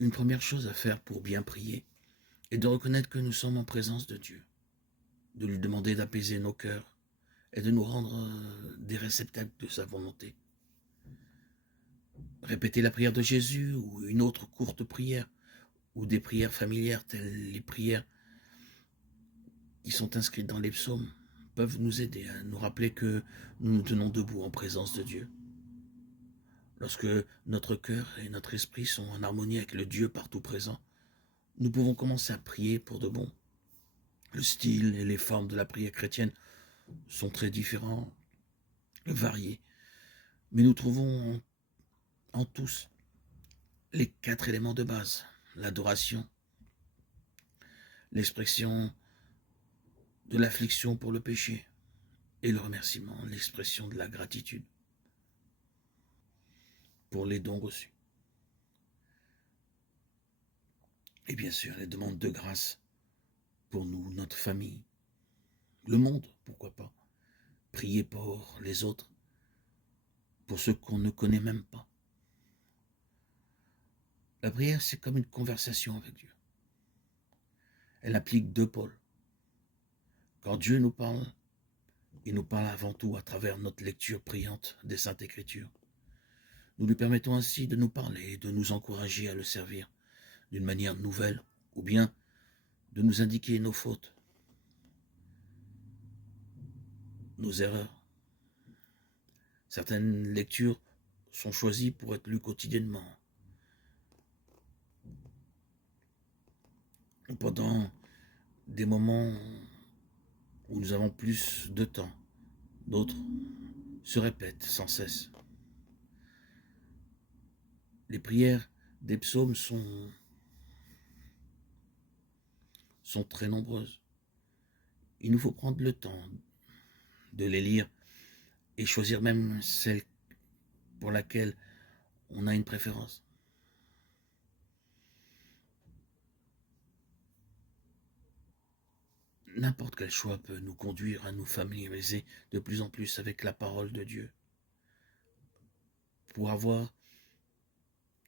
Une première chose à faire pour bien prier est de reconnaître que nous sommes en présence de Dieu, de lui demander d'apaiser nos cœurs et de nous rendre des réceptacles de sa volonté. Répéter la prière de Jésus ou une autre courte prière ou des prières familières telles les prières qui sont inscrites dans les psaumes peuvent nous aider à nous rappeler que nous nous tenons debout en présence de Dieu. Lorsque notre cœur et notre esprit sont en harmonie avec le Dieu partout présent, nous pouvons commencer à prier pour de bon. Le style et les formes de la prière chrétienne sont très différents, variés, mais nous trouvons en tous les 4 éléments de base: l'adoration, l'expression de l'affliction pour le péché et le remerciement, l'expression de la gratitude pour les dons reçus. Et bien sûr, les demandes de grâce pour nous, notre famille, le monde, pourquoi pas. Prier pour les autres, pour ceux qu'on ne connaît même pas. La prière, c'est comme une conversation avec Dieu. Elle applique 2 pôles. Quand Dieu nous parle, il nous parle avant tout à travers notre lecture priante des Saintes Écritures. Nous lui permettons ainsi de nous parler et de nous encourager à le servir d'une manière nouvelle, ou bien de nous indiquer nos fautes, nos erreurs. Certaines lectures sont choisies pour être lues quotidiennement. Pendant des moments où nous avons plus de temps, d'autres se répètent sans cesse. Les prières des psaumes sont très nombreuses. Il nous faut prendre le temps de les lire et choisir même celle pour laquelle on a une préférence. N'importe quel choix peut nous conduire à nous familiariser de plus en plus avec la parole de Dieu pour avoir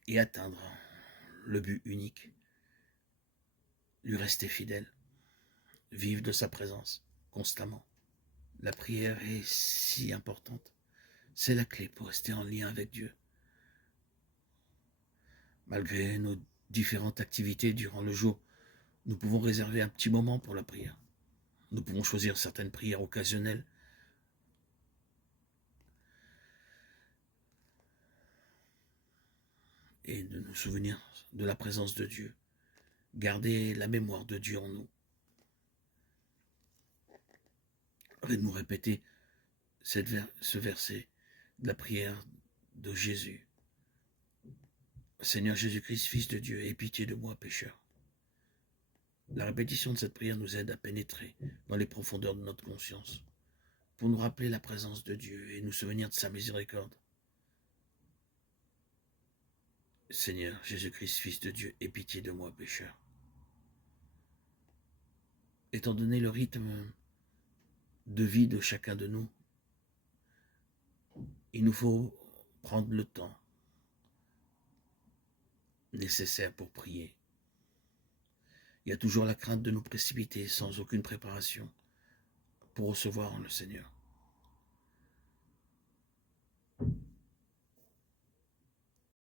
et atteindre le but unique, lui rester fidèle, vivre de sa présence constamment. La prière est si importante. C'est la clé pour rester en lien avec Dieu. Malgré nos différentes activités durant le jour, nous pouvons réserver un petit moment pour la prière. Nous pouvons choisir certaines prières occasionnelles et de nous souvenir de la présence de Dieu. Garder la mémoire de Dieu en nous. Et nous répéter ce verset de la prière de Jésus. Seigneur Jésus-Christ, Fils de Dieu, aie pitié de moi, pécheur. La répétition de cette prière nous aide à pénétrer dans les profondeurs de notre conscience pour nous rappeler la présence de Dieu et nous souvenir de sa miséricorde. Seigneur Jésus-Christ, Fils de Dieu, aie pitié de moi, pécheur. Étant donné le rythme de vie de chacun de nous, il nous faut prendre le temps nécessaire pour prier. Il y a toujours la crainte de nous précipiter sans aucune préparation pour recevoir le Seigneur.